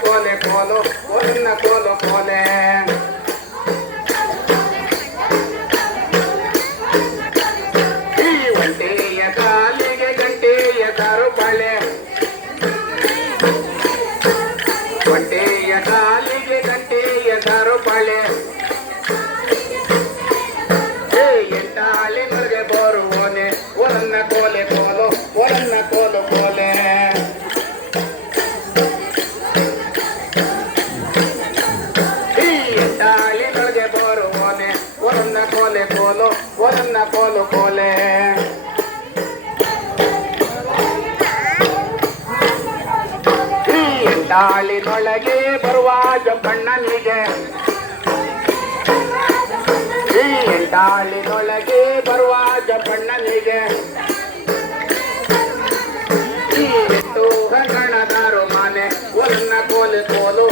ಕೋಲೆ ಕೋಲು ಒನ್ನ ಕೋಲು ಕೋಲೆ ಈ ಒಂಟೆಯ ಕಾಲಿಗೆ ಗಂಟೆಯ ಕರುಬಳೆ ಒಂಟೆಯ ಕಾಲಿಗೆ ಗಂಟೆಯ ಕರುಬಳೆ ಎಂಟಾಳಿನೊಳಗೆ ಬರುವನೆ ಒನ್ನ ಕೋಲೆ ಕೋಲು ಒನ್ನ ಕೋಲು ಕೋಲೆ ಈ ಎಂಟಾಳಿನೊಳಗೆ ಬರುವನೆ ಒನ್ನ ಕೋಲೆ ಕೋಲು ಒನ್ನ ಕೋಲು ಕೋಲೆ ಈ ಎಂಟಾಳಿನೊಳಗೆ ಬರುವ ಜಂಪಣ್ಣನಿಗೆ ಈ ಎಂಟಾಳಿನೊಳಗೆ ಬರುವ ಜಪಣ್ಣನಿಗೆ ಈ ಎಂಟು ಗಣದಾರು ಮಾನೆ ಒನ್ನ ಕೋಲೆ ಕೋಲು